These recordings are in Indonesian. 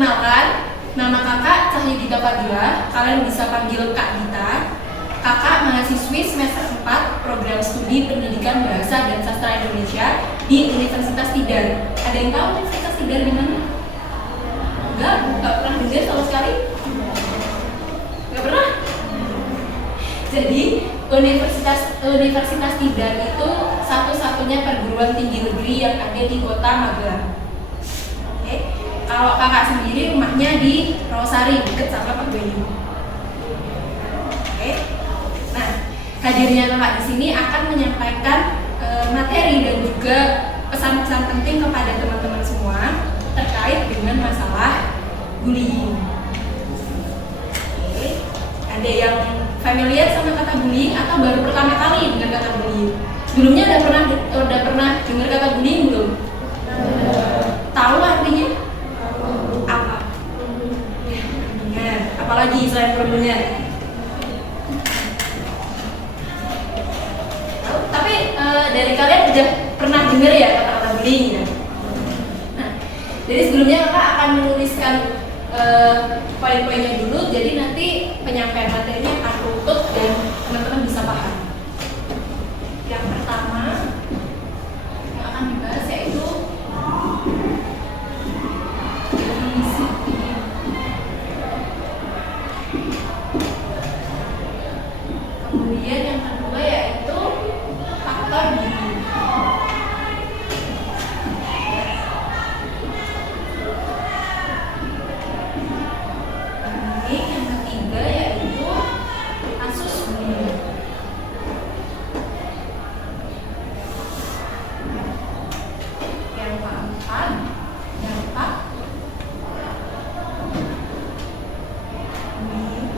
Perkenalkan, nama kakak Cahya Gita Fadila. Kalian bisa panggil Kak Gita. Kakak mahasiswi semester 4 program studi pendidikan bahasa dan sastra Indonesia di Universitas Tidar. Ada yang tahu Universitas Tidar di mana? Enggak pernah dengar sama sekali? Enggak pernah? Jadi Universitas Tidar itu satu-satunya perguruan tinggi negeri yang ada di kota Magelang. Oke. Kalau kakak sendiri rumahnya di Rawasari, dekat sama Paguyuban. Oke. Nah, hadirnya kakak di sini akan menyampaikan materi dan juga pesan-pesan penting kepada teman-teman semua terkait dengan masalah bullying. Oke. Ada yang familiar sama kata bullying atau baru pertama kali dengar kata bullying? Sebelumnya udah pernah dengar kata bullying belum? Tahu artinya? Apa? Perundungan. Apalagi selain perundungan? Tapi dari kalian udah pernah dengar ya kata-kata bullying ya? Nah, jadi sebelumnya kakak akan menuliskan poin-poinnya dulu, jadi nanti penyampaian materinya akan runtut dan teman-teman bisa paham. Yang pertama yang akan dibahas yaitu definisi. Kemudian yang kedua yaitu faktor bullying. Yang ketiga yaitu kasus bullying. Yang keempat dampak bullying.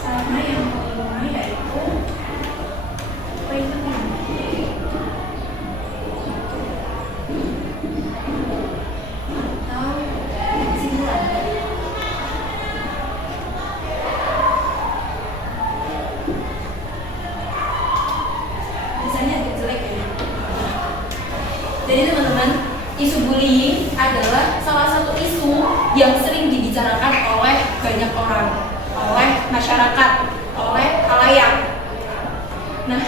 Sama yang kelima yaitu poin penting atau kesimpulan. Misalnya agak jelek ya. Jadi teman-teman, isu bullying adalah salah satu isu yang sering dibicarakan oleh banyak orang, oleh masyarakat, oleh khalayak. Nah,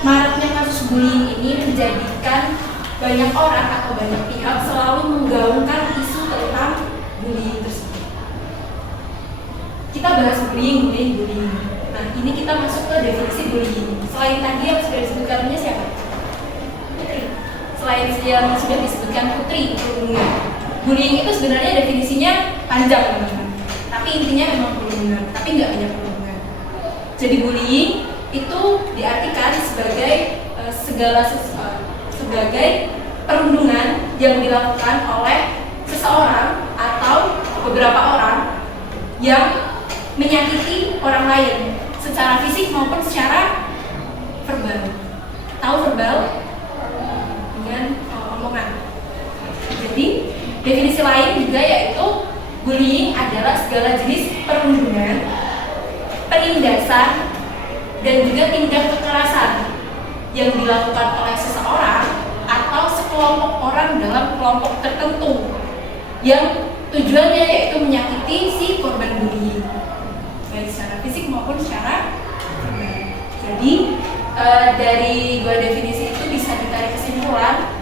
maraknya kasus bullying ini menjadikan banyak orang atau banyak pihak selalu menggaungkan isu tentang bullying tersebut. Kita bahas bullying. Nah, ini kita masuk ke definisi bullying. Selain tadi yang sudah disebutkannya siapa? Putri. Selain yang sudah disebutkan Putri, perundungan. Bullying itu sebenarnya definisinya panjang teman-teman. Tapi intinya memang perundungan, tapi nggak hanya perundungan. Jadi bullying itu diartikan sebagai sebagai perundungan yang dilakukan oleh seseorang atau beberapa orang yang menyakiti orang lain secara fisik maupun secara verbal. Tahu verbal? Dengan omongan. Jadi definisi lain juga yaitu bullying adalah segala jenis perundungan, penindasan, dan juga tindak kekerasan yang dilakukan oleh seseorang atau sekelompok orang dalam kelompok tertentu yang tujuannya yaitu menyakiti si korban bullying, baik secara fisik maupun secara verbal. Jadi dari dua definisi itu bisa ditarik kesimpulan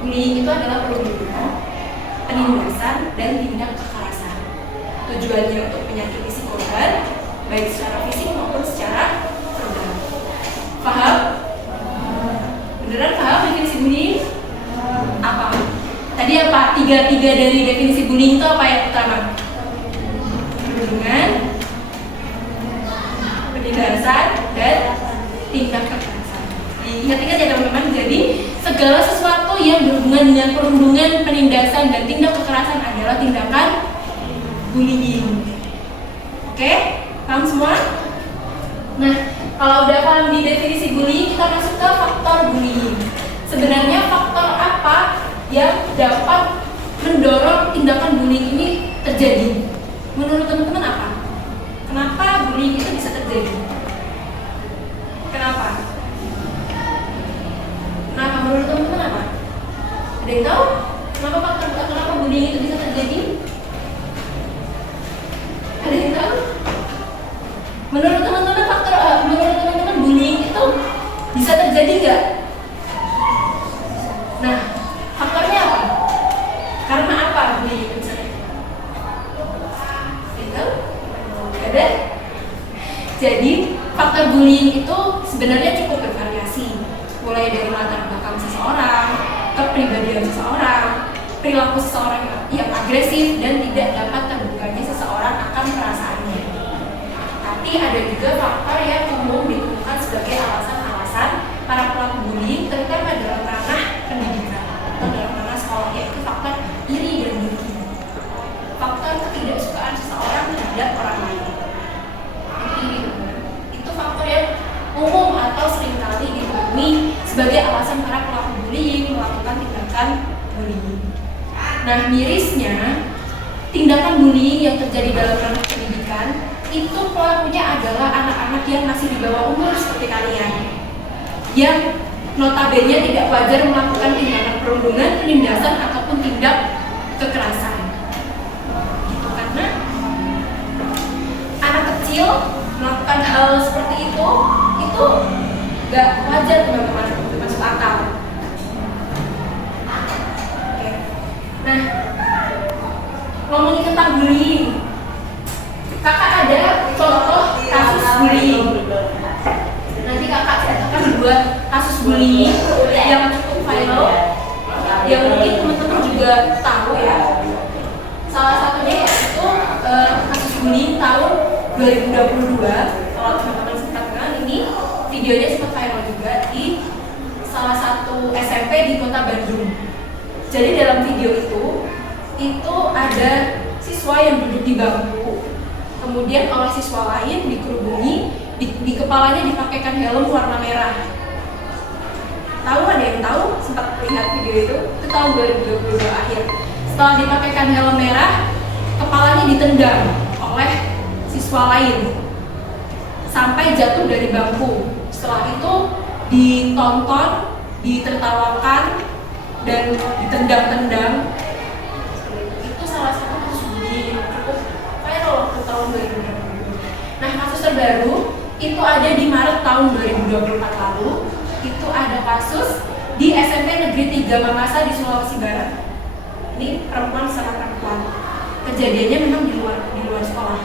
bullying itu adalah perundungan, penindasan, dan tindak kekerasan. Tujuannya untuk menyakiti si korban, baik secara fisik maupun secara verbal. Paham? Beneran paham definisi bullying? Apa? Tadi apa? Tiga dari definisi bullying itu apa yang pertama? Perundungan, penindasan, dan tindak kekerasan. Ingat-ingat ya teman-teman. Jadi segala sesuatu yang berhubungan dengan perundungan, penindasan, dan tindak kekerasan adalah tindakan bullying. Oke? Paham semua? Nah, kalau udah paham di definisi bullying, kita masuk ke faktor bullying. Sebenarnya faktor apa yang dapat mendorong tindakan bullying ini terjadi? Menurut teman-teman apa? Kenapa bullying itu bisa terjadi? Kenapa? Kenapa menurut teman-teman apa? Ada yang tahu? Kenapa bullying itu bisa terjadi? Ada yang tahu? Menurut teman-teman bullying itu bisa terjadi nggak? Nah, faktornya apa? Karena apa bullying itu? Ada? Jadi faktor bullying itu sebenarnya cukup bervariasi, mulai dari latar belakang seseorang, kepribadian seseorang, perilaku seseorang yang agresif dan tidak dapat terbukanya seseorang akan perasaannya. Tapi ada juga faktor yang umum ditemukan sebagai alasan-alasan para pelaku bullying, terutama dalam ranah pendidikan atau dalam ranah sekolah, yaitu faktor iri dan dengki, faktor ketidaksukaan seseorang terhadap orang lain. Itu faktor yang umum atau seringkali ditemui sebagai alasan para pelaku bullying melakukan tindakan bullying. Nah, mirisnya tindakan bullying yang terjadi dalam ranah pendidikan itu pelakunya adalah anak-anak yang masih di bawah umur seperti kalian, yang notabene tidak wajar melakukan tindakan perundungan, penindasan ataupun tindak kekerasan. Gitu, karena anak kecil melakukan hal seperti itu nggak wajar, teman-teman, masuk akal. Oke. Nah, ngomongin tentang bullying, kakak ada contoh kasus bullying. Nanti kakak ceritakan dua kasus bullying yang cukup viral, yang mungkin teman-teman juga tahu ya. Salah satunya yaitu kasus bullying tahun 2022. Kalau teman-teman sempat kenal, ini videonya sempat viral juga di salah satu SMP di kota Bandung. Jadi dalam video itu ada siswa yang duduk di bangku, kemudian oleh siswa lain dikerubungi, di kepalanya dipakaikan helm warna merah. Tahu, ada yang tahu? Sempat lihat video itu tahun 2022 akhir. Setelah dipakaikan helm merah, kepalanya ditendang oleh siswa lain sampai jatuh dari bangku. Setelah itu ditonton, ditertawakan, dan ditendang-tendang. Itu salah satu kasus bullying yang cukup viral waktu tahun 2020. Nah, kasus terbaru itu ada di Maret tahun 2024 lalu. Itu ada kasus di SMP Negeri 3 Mamasa di Sulawesi Barat. Ini perempuan sama perempuan. Kejadiannya memang di luar sekolah,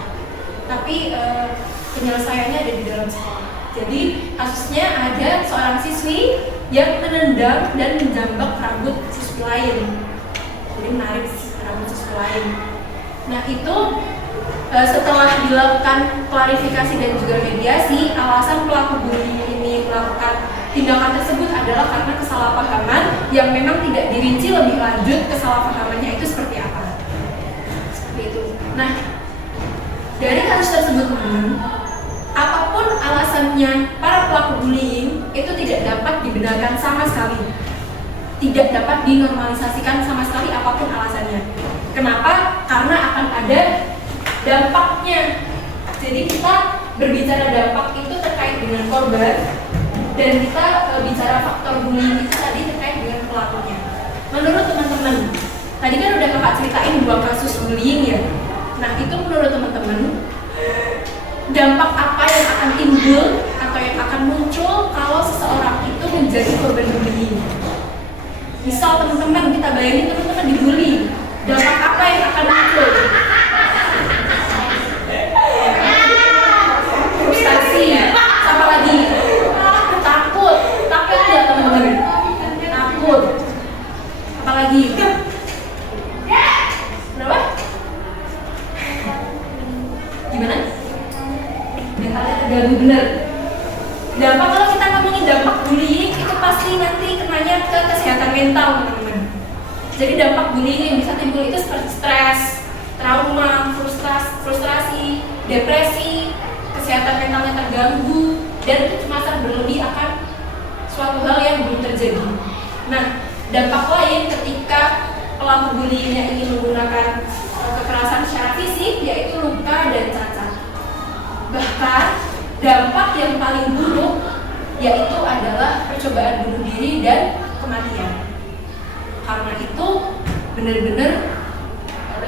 tapi penyelesaiannya ada di dalam sekolah. Jadi kasusnya ada seorang siswi yang menendang dan menjambak rambut siswi lain. Jadi menarik rambut siswi lain. Nah, itu setelah dilakukan klarifikasi dan juga mediasi, alasan pelaku bullying ini melakukan tindakan tersebut adalah karena kesalahpahaman yang memang tidak dirinci lebih lanjut kesalahpahamannya itu seperti apa. Seperti itu. Nah, dari kasus tersebut, teman-teman, apapun alasannya para pelaku bullying itu tidak dapat dibenarkan sama sekali, tidak dapat dinormalisasikan sama sekali apapun alasannya. Kenapa? Karena akan ada dampaknya. Jadi kita berbicara dampak itu terkait dengan korban, dan kita bicara faktor bullying itu tadi terkait dengan pelakunya. Menurut teman-teman, tadi kan udah kakak ceritain 2 kasus bullying ya. Nah, itu menurut teman-teman, dampak apa yang akan timbul atau yang akan muncul kalau seseorang itu menjadi korban bullying? Misal teman-teman, kita bayangin teman-teman dibully, dampak apa yang akan muncul? Frustasi, apa lagi? Takut nggak teman-teman? Takut. Apa lagi? Kenapa? Gimana? Mentalnya terganggu, bener. Dampak, kalau kita ngomongin dampak bullying itu pasti nanti kenanya ke kesehatan mental, teman-teman. Jadi dampak bullying yang bisa timbul itu seperti stres, trauma, frustrasi, depresi, kesehatan mentalnya terganggu, dan kecemasan berlebih akan suatu hal yang belum terjadi. Nah, dampak lain ketika pelaku bullyingnya ingin menggunakan kekerasan secara fisik yaitu luka dan cacat. Bahkan dampak yang paling buruk yaitu adalah percobaan bunuh diri dan kematian. Karena itu benar-benar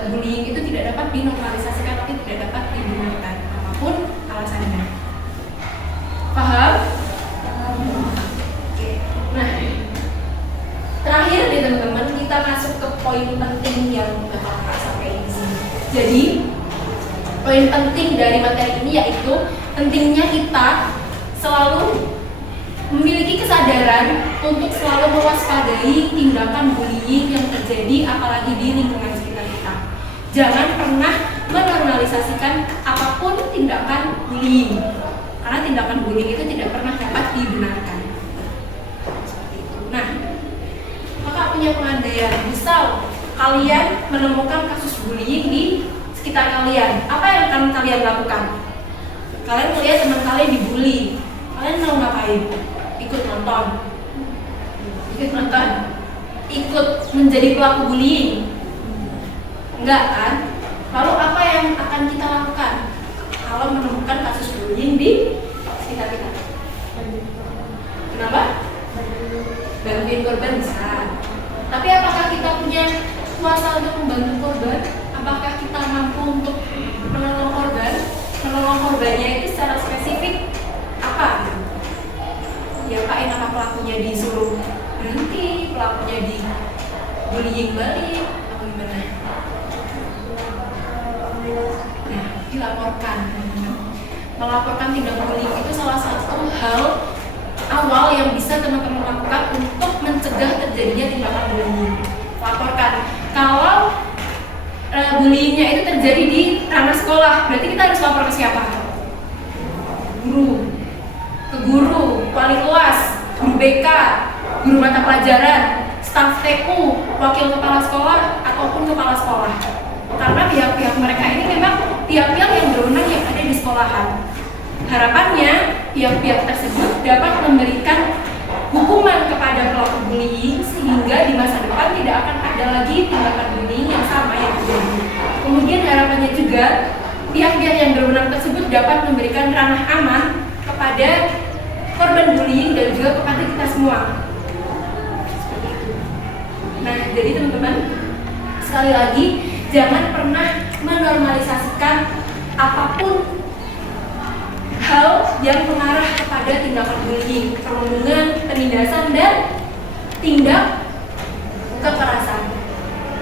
bullying itu tidak dapat dinormalisasikan atau tidak dapat dibenarkan apapun alasannya. Paham? Oke. Nah, terakhir nih teman-teman, kita masuk ke poin penting yang bakal kita sampaikan di sini. Jadi poin penting dari materi ini yaitu pentingnya kita selalu memiliki kesadaran untuk selalu mewaspadai tindakan bullying yang terjadi apalagi di lingkungan sekitar kita. Jangan pernah menormalisasikan apapun tindakan bullying, karena tindakan bullying itu tidak pernah dapat dibenarkan. Seperti itu. Nah, maka punya pengandaian, misal kalian menemukan kasus bullying di sekitar kalian, apa yang akan kalian lakukan? Kalian melihat teman kalian dibully, kalian mau ngapain? Ikut nonton, ikut menjadi pelaku bullying? Enggak kan? Lalu apa yang akan kita lakukan kalau menemukan kasus bullying di sekitar kita? Kenapa? Bantuin korban bisa. Tapi apakah kita punya kuasa untuk membantu korban? Apakah kita mampu untuk menolong korban? Menolong korbannya itu secara spesifik apa? Ya Pak, apa pelakunya disuruh berhenti, pelakunya di bullying balik, atau gimana? Nah, dilaporkan. Melaporkan tindak bullying itu salah satu hal awal yang bisa teman-teman lakukan untuk mencegah terjadinya tindakan bullying. Laporkan. Kalau bullyingnya itu terjadi di ranah sekolah, berarti kita harus lapor ke siapa? Guru, ke guru, wali kelas, guru BK, guru mata pelajaran, staf TU, wakil kepala sekolah, ataupun kepala sekolah. Karena pihak-pihak mereka ini memang pihak-pihak yang berwenang yang ada di sekolahan. Harapannya pihak-pihak tersebut dapat memberikan hukuman kepada pelaku bullying sehingga di masa depan tidak akan ada lagi tindakan bullying yang sama yang terjadi. Kemudian harapannya juga pihak-pihak yang berwenang tersebut dapat memberikan ranah aman kepada korban bullying dan juga kepada kita semua. Seperti itu. Nah, jadi teman-teman, sekali lagi jangan pernah menormalisasikan apapun hal yang mengarah kepada tindakan bullying, perundungan, penindasan, dan tindak kekerasan.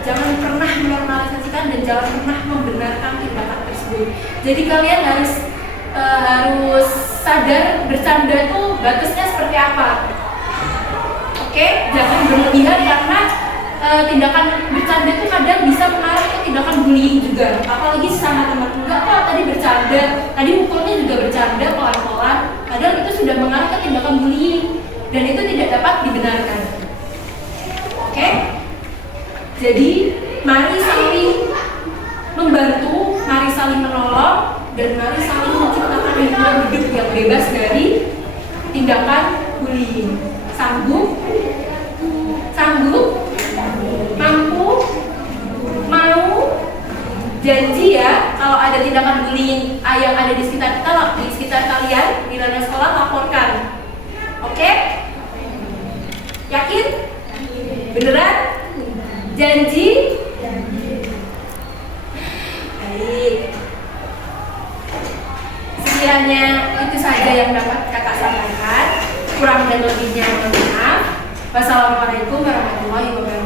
Jangan pernah menormalisasikan dan jangan pernah membenarkan tindakan tersebut. Jadi kalian harus sadar bercanda tuh batasnya seperti apa. Oke, jangan berlebihan karena tindakan bercanda itu kadang bisa mengarah ke tindakan bullying juga. Apalagi sama teman, enggak kok tadi bercanda, tadi mukulnya juga bercanda pelan-pelan, padahal itu sudah mengarah ke tindakan bullying dan itu tidak dapat dibenarkan. Oke? Jadi mari saling membantu, mari saling menolong, dan mari saling menciptakan lingkungan hidup yang bebas dari tindakan bullying. Sanggup? Sanggup? Mampu? Mau? Janji ya, kalau ada tindakan bullying yang ada di sekitar kita, di sekitar kalian, di ranah sekolah, laporkan. Oke? Yakin? Beneran? Janji? Baik. Sekiranya itu saja yang dapat kakak sampaikan. Kurang dan lebihnya mohon maaf. Wassalamualaikum warahmatullahi wabarakatuh.